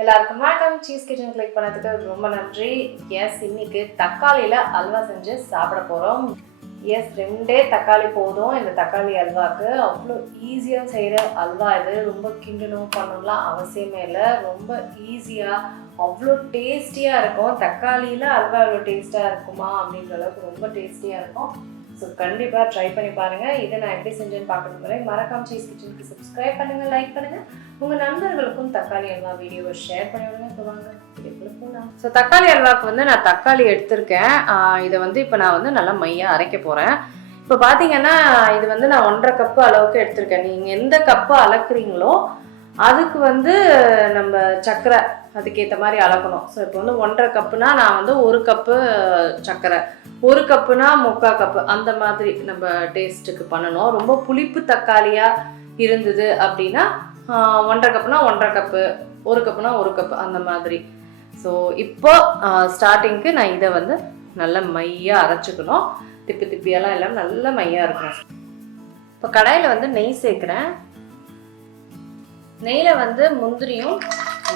எல்லாருக்கும் வணக்கம். Cheese kitchen click பண்ணதுக்கு ரொம்ப நன்றி. எஸ், இன்னைக்கு தக்காளியில் அல்வா செஞ்சு சாப்பிட போகிறோம். எஸ், 2 தக்காளி போதும் இந்த தக்காளி அல்வாவுக்கு. அவ்வளோ ஈஸியாக செய்கிற அல்வா இது. ரொம்ப கிண்டணும் பண்ணணும்லாம் அவசியமே இல்லை. ரொம்ப ஈஸியாக அவ்வளோ டேஸ்டியாக இருக்கும். தக்காளியில் அல்வா எவ்வளோ டேஸ்ட்டாக இருக்குமா அப்படின்ற அளவுக்கு ரொம்ப டேஸ்டியாக இருக்கும். ஸோ கண்டிப்பாக ட்ரை பண்ணி பாருங்கள். இதை நான் எப்படி செஞ்சேன்னு பார்க்கணும் முறை மறக்காம சீஸ் கிச்சனுக்கு சப்ஸ்கிரைப் பண்ணுங்கள், லைக் பண்ணுங்கள். உங்கள் நண்பர்களுக்கும் தக்காளி அல்வா வீடியோவை ஷேர் பண்ணி விடுங்க. சொல்லுவாங்க வீடியோக்குள்ளே போகலாம். ஸோ தக்காளி அல்வாவுக்கு வந்து நான் தக்காளி எடுத்திருக்கேன். இதை வந்து இப்போ நான் வந்து நல்லா மையாக அரைக்க போகிறேன். இப்போ பார்த்தீங்கன்னா இது வந்து நான் 1.5 கப்பு அளவுக்கு எடுத்திருக்கேன். நீங்கள் எந்த கப்பு அளக்குறீங்களோ அதுக்கு வந்து நம்ம சர்க்கரை அதுக்கேற்ற மாதிரி அளக்கணும். ஸோ இப்போ வந்து 1.5 கப்புனா நான் வந்து 1 கப்பு சர்க்கரை, 1 கப்புனா 3/4 கப்பு, அந்த மாதிரி நம்ம டேஸ்ட்டுக்கு பண்ணணும். ரொம்ப புளிப்பு தக்காளியாக இருந்தது அப்படின்னா 1.5 கப்புனா 1.5 கப்பு, 1 கப்புனா 1 கப்பு, அந்த மாதிரி. ஸோ இப்போ ஸ்டார்டிங்க்கு நான் இதை வந்து நல்லா மையாக அரைச்சிக்கணும். திப்பியெல்லாம் இல்லாமல் நல்லா மையாக இருக்கணும். இப்போ கடாயில் வந்து நெய் சேர்க்குறேன். நெய்யில் வந்து முந்திரியும்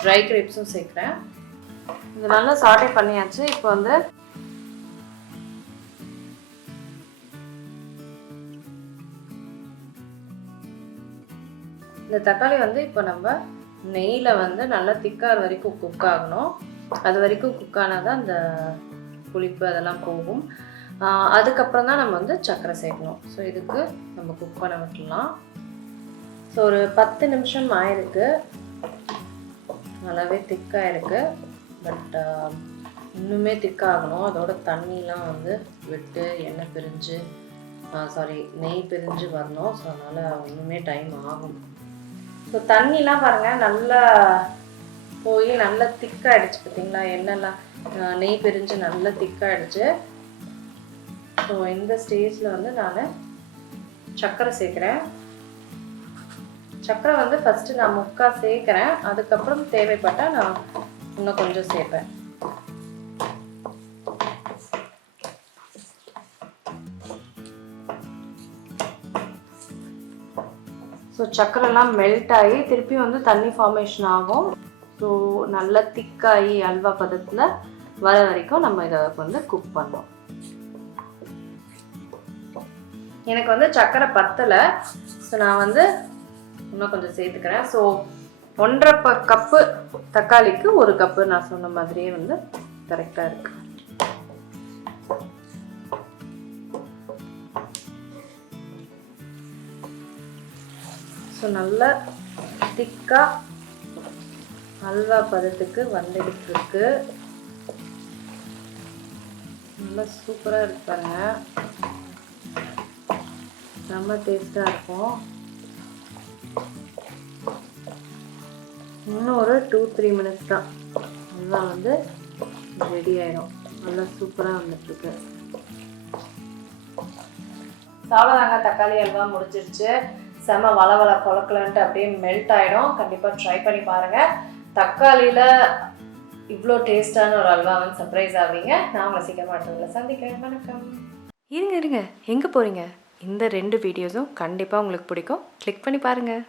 ட்ரை கிரேப்ஸும் சேர்க்குறேன். இது நல்லா சாட்டே பண்ணியாச்சு. இப்போ வந்து இந்த தக்காளி வந்து இப்போ நம்ம நெய்யில் வந்து நல்லா திக்கார் வரைக்கும் குக் ஆகணும். அது வரைக்கும் குக் ஆனால் தான் இந்த புளிப்பு அதெல்லாம் போகும். அதுக்கப்புறம் தான் நம்ம வந்து சர்க்கரை சேர்க்கணும். ஸோ இதுக்கு நம்ம குக் பண்ண விட்டுடலாம். ஸோ ஒரு 10 நிமிஷம் ஆயிருக்கு. நல்லாவே திக்காக இருக்குது. பட் இன்னுமே திக்காகணும். அதோட தண்ணிலாம் வந்து விட்டு எண்ணெய் பிரிஞ்சு நெய் பிரிஞ்சு வரணும். ஸோ அதனால் இன்னுமே டைம் ஆகும். ஸோ தண்ணிலாம் பாருங்கள் நல்லா போய் நல்லா திக்காகிடுச்சு. பார்த்தீங்களா, எண்ணெய்லாம் நெய் பிரிஞ்சு நல்லா திக்காகிடுச்சு. ஸோ இந்த ஸ்டேஜில் வந்து நான் சர்க்கரை சேர்க்குறேன். சர்க்கரை வந்து ஃபஸ்ட்டு நான் 3/4 சேர்க்குறேன். அதுக்கப்புறம் தேவைப்பட்டால் நான் இன்னும் கொஞ்சம் சேர்ப்பேன். ஸோ சர்க்கரைலாம் மெல்ட் ஆகி திருப்பி வந்து தண்ணி ஃபார்மேஷன் ஆகும். ஸோ நல்லா திக்காகி அல்வா பதத்தில் வர வரைக்கும் நம்ம இதை வந்து குக் பண்ணுவோம். எனக்கு வந்து சர்க்கரை பத்தலை. ஸோ நான் வந்து இன்னும் கொஞ்சம் சேர்த்துக்கிறேன். ஸோ 1.5 கப்பு தக்காளிக்கு 1 கப்பு நான் சொன்ன மாதிரியே வந்து கரெக்டாக இருக்கு. ஸோ நல்லா திக்காக அல்வா பதத்துக்கு வந்துட்டு இருக்கு. நல்லா சூப்பராக இருக்கு பாருங்க. ரொம்ப டேஸ்டாக இருக்கும். இன்னும் ஒரு 2-3 மினிட்ஸ் தான் அல்வா வந்து ரெடி ஆயிடும். நல்லா சூப்பராக வந்துட்டுருக்கு. சாப்பிடாங்க தக்காளி அல்வா முடிச்சிருச்சு. செம வள கொலக்கலன்ட்டு அப்படியே மெல்ட் ஆகிடும். கண்டிப்பாக ட்ரை பண்ணி பாருங்கள். தக்காளியில் இவ்வளோ டேஸ்டான ஒரு அல்வா வந்து சர்ப்ரைஸ் ஆவீங்க. நான் உங்களை சீக்கிரமாக அடுத்ததில் சந்திக்கிறேன். வணக்கம். இருங்க எங்கே போகிறீங்க? இந்த 2 வீடியோஸும் கண்டிப்பாக உங்களுக்கு பிடிக்கும். கிளிக் பண்ணி பாருங்கள்.